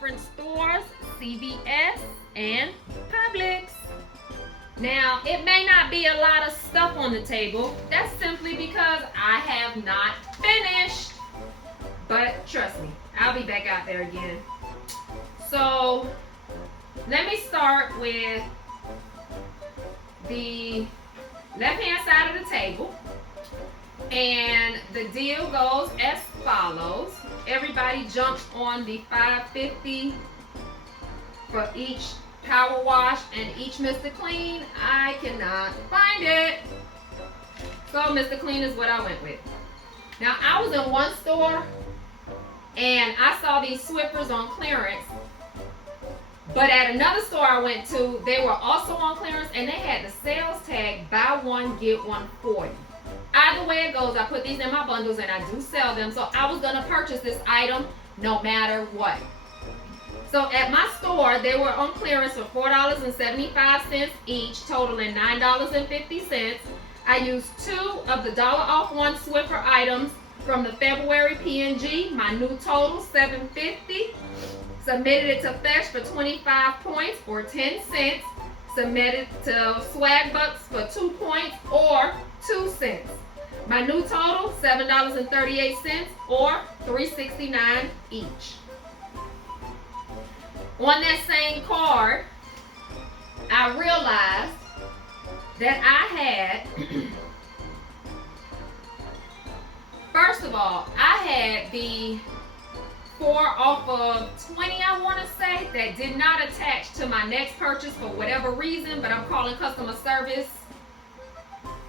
different stores, CVS and Publix. Now, it may not be a lot of stuff on the table. That's simply because I have not finished. But trust me, I'll be back out there again. So, let me start with the left-hand side of the table. And the deal goes as follows. Everybody jumps on the $5.50 for each power wash and each Mr. Clean. I cannot find it. So Mr. Clean is what I went with. Now I was in one store and I saw these Swiffers on clearance. But at another store I went to, they were also on clearance and they had the sales tag, buy one, get one $40. Either way it goes, I put these in my bundles and I do sell them. So I was going to purchase this item no matter what. So at my store, they were on clearance for $4.75 each, totaling $9.50. I used 2 of the dollar off one Swiffer items from the February P&G. My new total, $7.50. Submitted it to Fetch for 25 points or 10 cents. Submitted to Swag Bucks for 2 points or 2 cents. My new total, $7.38 or $3.69 each. On that same card, I realized that I had, first of all, I had the 4 off of 20, I want to say, that did not attach to my next purchase for whatever reason, but I'm calling customer service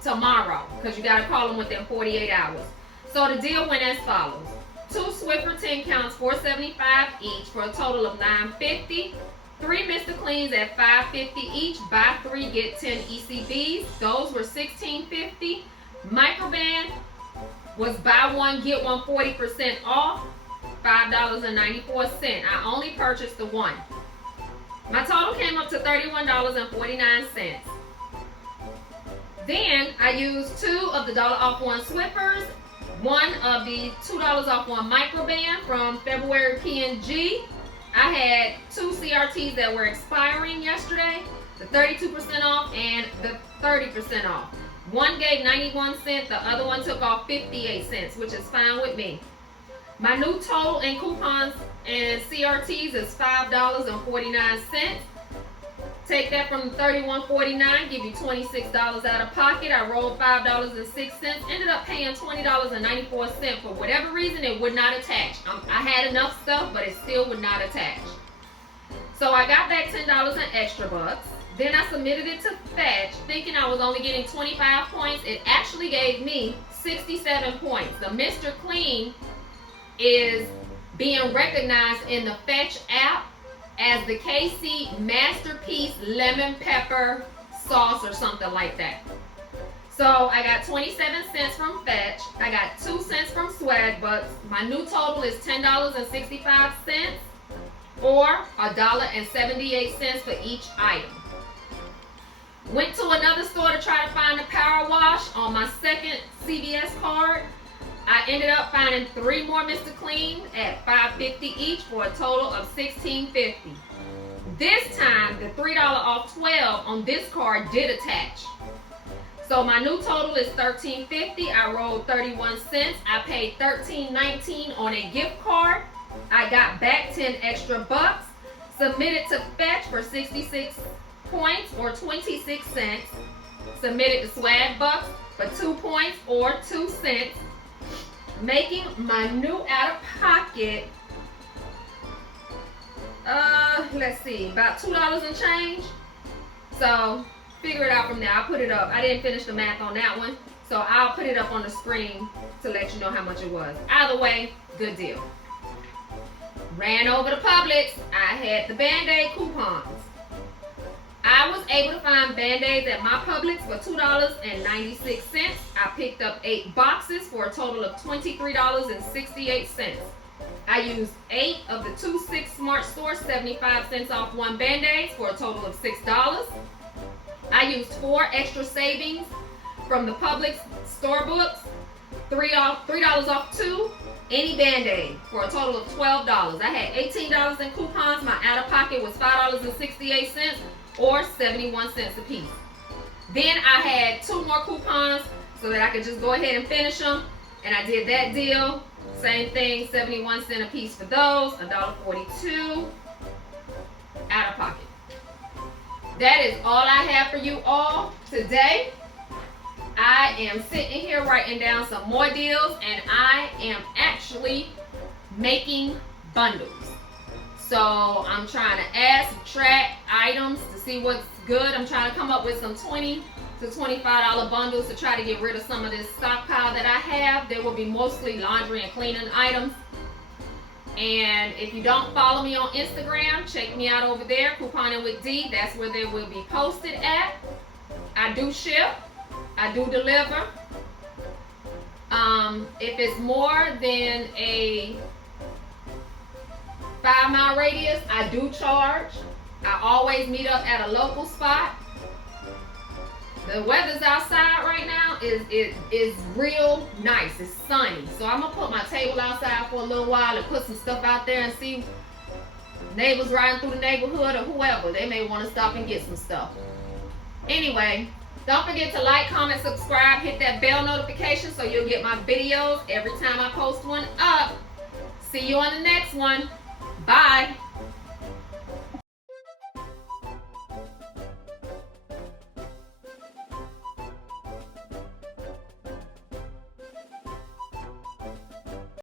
tomorrow because you got to call them within 48 hours. So the deal went as follows. 2 Swiffer 10 counts, $4.75 each for a total of $9.50. 3 Mr. Cleans at $5.50 each. Buy 3, get 10 ECBs. Those were $16.50. Microban was buy 1, get 1 40% off. $5.94. I only purchased the 1. My total came up to $31.49. Then I used 2 of the dollar off one Swiffers, 1 of the $2 off one Microban from February P&G. I had 2 CRTs that were expiring yesterday, the 32% off and the 30% off. One gave 91 cents, the other one took off 58 cents, which is fine with me. My new total in coupons and CRTs is $5.49. Take that from the $31.49, give you $26 out of pocket. I rolled $5.06, ended up paying $20.94. For whatever reason, it would not attach. I had enough stuff, but it still would not attach. So I got back $10 in extra bucks. Then I submitted it to Fetch, thinking I was only getting 25 points. It actually gave me 67 points. The Mr. Clean is being recognized in the Fetch app as the KC Masterpiece Lemon Pepper Sauce or something like that. So I got 27 cents from Fetch. I got 2 cents from Swag Bucks. My new total is $10.65 or $1.78 for each item. Went to another store to try to find a power wash on my second CVS card. I ended up finding 3 more Mr. Clean at $5.50 each for a total of $16.50. This time, the $3 off 12 on this card did attach. So my new total is $13.50. I rolled 31 cents. I paid $13.19 on a gift card. I got back 10 extra bucks. Submitted to Fetch for 66 points or 26 cents. Submitted to Swag Bucks for 2 points or 2 cents. Making my new out of pocket, let's see, about $2 and change. So figure it out from there. I'll put it up. I didn't finish the math on that one, so I'll put it up on the screen to let you know how much it was. Either way, good deal. Ran over to Publix. I had the Band-Aid coupons. I was able to find Band-Aids at my Publix for $2.96. I picked up 8 boxes for a total of $23.68. I used 8 of the 2-6 Smart Store 75 cents off one Band-Aid for a total of $6. I used 4 extra savings from the Publix store books, $3 off 2, any Band-Aid for a total of $12. I had $18 in coupons. My out-of-pocket was $5.68 or 71 cents a piece. Then I had 2 more coupons so that I could just go ahead and finish them. And I did that deal. Same thing, 71 cents a piece for those, $1.42 out-of-pocket. That is all I have for you all today. I am sitting here writing down some more deals, and I am actually making bundles. So I'm trying to add, subtract items to see what's good. I'm trying to come up with some $20 to $25 bundles to try to get rid of some of this stockpile that I have. There will be mostly laundry and cleaning items. And if you don't follow me on Instagram, check me out over there, Couponing with D. That's where they will be posted at. I do ship. I do deliver. If it's more than a 5-mile radius, I do charge. I always meet up at a local spot. The weather's outside right now is real nice. It's sunny. So I'm going to put my table outside for a little while and put some stuff out there and see neighbors riding through the neighborhood or whoever. They may want to stop and get some stuff. Anyway, don't forget to like, comment, subscribe, hit that bell notification so you'll get my videos every time I post one up. See you on the next one. Bye.